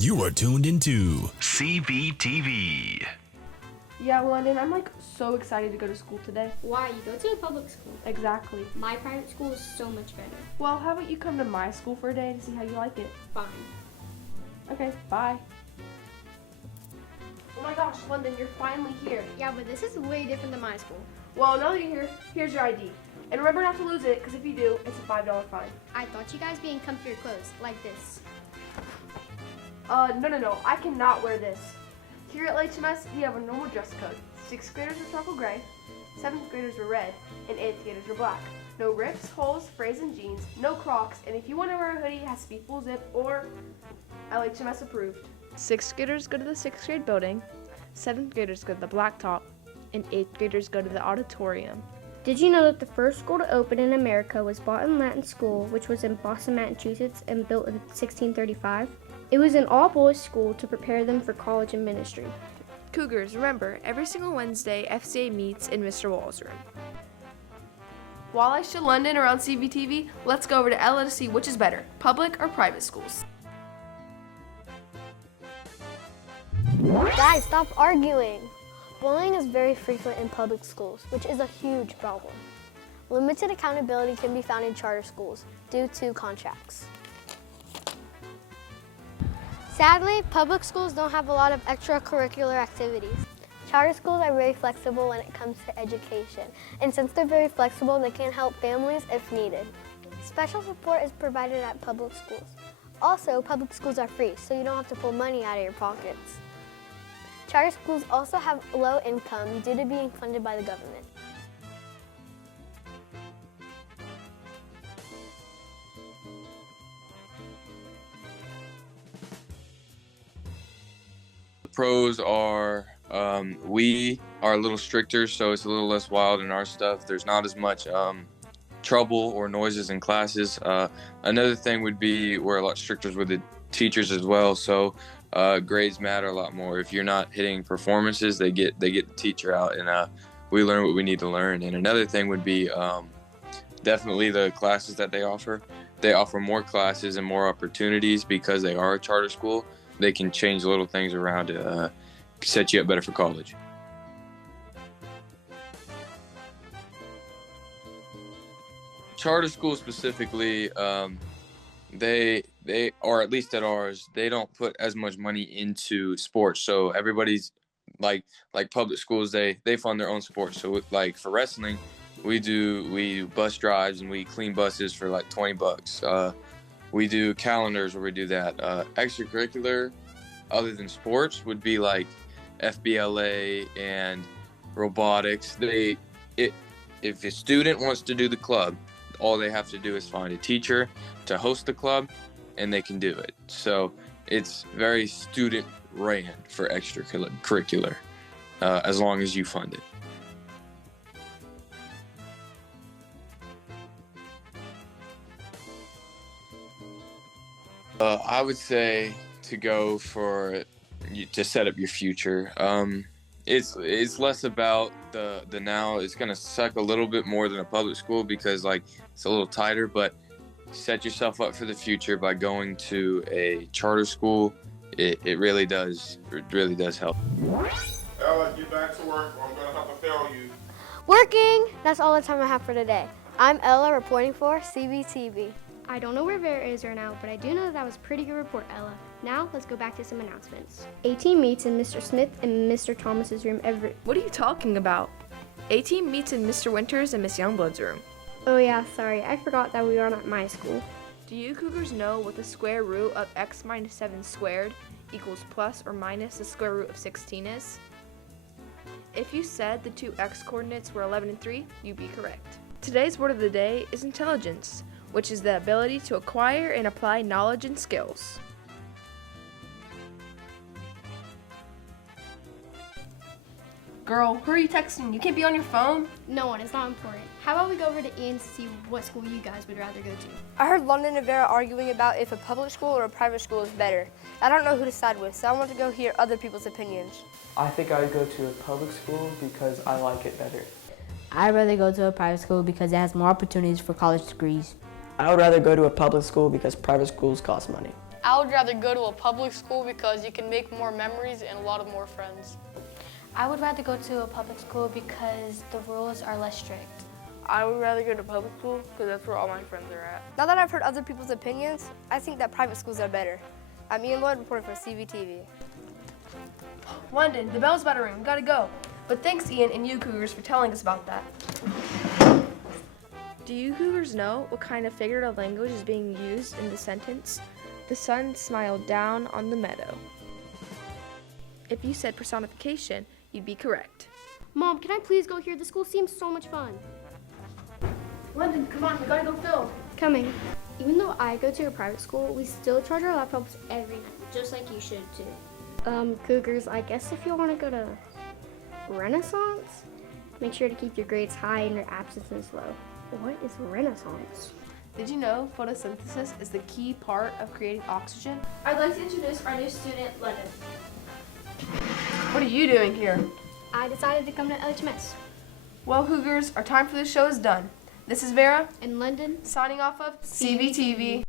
You are tuned into CBTV. Yeah, London, I'm so excited to go to school today. Why? You go to a public school. Exactly. My private school is so much better. Well, how about you come to my school for a day to see how you like it? Fine. Okay, bye. Oh my gosh, London, you're finally here. Yeah, but this is way different than my school. Well, now that you're here, here's your ID. And remember not to lose it, because if you do, it's a $5 fine. I thought you guys be in comfier clothes, like this. No, I cannot wear this. Here at HMS, we have a normal dress code. 6th graders are charcoal gray, 7th graders are red, and 8th graders are black. No rips, holes, frays, and jeans, no Crocs, and if you want to wear a hoodie, it has to be full zip or LHMS approved. 6th graders go to the 6th grade building, 7th graders go to the blacktop, and 8th graders go to the auditorium. Did you know that the first school to open in America was Boston Latin School, which was in Boston, Massachusetts, and built in 1635? It was an all-boys school to prepare them for college and ministry. Cougars, remember, every single Wednesday, FCA meets in Mr. Wall's room. While I show London around CBTV, let's go over to Ella to see which is better, public or private schools. Guys, stop arguing. Bullying is very frequent in public schools, which is a huge problem. Limited accountability can be found in charter schools due to contracts. Sadly, public schools don't have a lot of extracurricular activities. Charter schools are very flexible when it comes to education, and since they're very flexible, they can help families if needed. Special support is provided at public schools. Also, public schools are free, so you don't have to pull money out of your pockets. Charter schools also have low income due to being funded by the government. Pros are we are a little stricter, so it's a little less wild in our stuff. There's not as much trouble or noises in classes. Another thing would be we're a lot stricter with the teachers as well, so grades matter a lot more. If you're not hitting performances, they get the teacher out, and we learn what we need to learn. And another thing would be definitely the classes that they offer. They offer more classes and more opportunities because they are a charter school. They can change little things around to set you up better for college. Charter schools specifically, they or at least at ours, they don't put as much money into sports. So everybody's like public schools, they fund their own sports. So like for wrestling, we do bus drives and we clean buses for like $20. We do calendars where we do that. Extracurricular, other than sports, would be like FBLA and robotics. If a student wants to do the club, all they have to do is find a teacher to host the club, and they can do it. So it's very student ran for extracurricular, as long as you fund it. I would say to go to set up your future. It's less about the now. It's gonna suck a little bit more than a public school because it's a little tighter, but set yourself up for the future by going to a charter school. It really does help. Ella, get back to work or I'm gonna have to fail you. Working! That's all the time I have for today. I'm Ella reporting for CBTV. I don't know where Vera is right now, but I do know that was a pretty good report, Ella. Now, let's go back to some announcements. A-Team meets in Mr. Smith and Mr. Thomas's room every... What are you talking about? A-Team meets in Mr. Winters and Miss Youngblood's room. Oh yeah, sorry, I forgot that we are not at my school. Do you Cougars know what the square root of x minus 7 squared equals plus or minus the square root of 16 is? If you said the two x coordinates were 11 and 3, you'd be correct. Today's word of the day is intelligence, which is the ability to acquire and apply knowledge and skills. Girl, who are you texting? You can't be on your phone. No one, it's not important. How about we go over to Ian to see what school you guys would rather go to? I heard London and Vera arguing about if a public school or a private school is better. I don't know who to side with, so I want to go hear other people's opinions. I think I would go to a public school because I like it better. I'd rather go to a private school because it has more opportunities for college degrees. I would rather go to a public school because private schools cost money. I would rather go to a public school because you can make more memories and a lot of more friends. I would rather go to a public school because the rules are less strict. I would rather go to public school because that's where all my friends are at. Now that I've heard other people's opinions, I think that private schools are better. I'm Ian Lloyd reporting for CBTV. London, the bell's about to ring. We gotta go. But thanks, Ian and you Cougars, for telling us about that. Do you Cougars know what kind of figurative language is being used in the sentence, "The sun smiled down on the meadow"? If you said personification, you'd be correct. Mom, can I please go here? The school seems so much fun. London, come on, we gotta go film. Coming. Even though I go to a private school, we still charge our laptops every night, just like you should too. Cougars, I guess if you want to go to Renaissance, make sure to keep your grades high and your absences low. What is Renaissance? Did you know photosynthesis is the key part of creating oxygen? I'd like to introduce our new student, London. What are you doing here? I decided to come to LHMS. Well, Cougars, our time for this show is done. This is Vera In London, signing off of CBTV.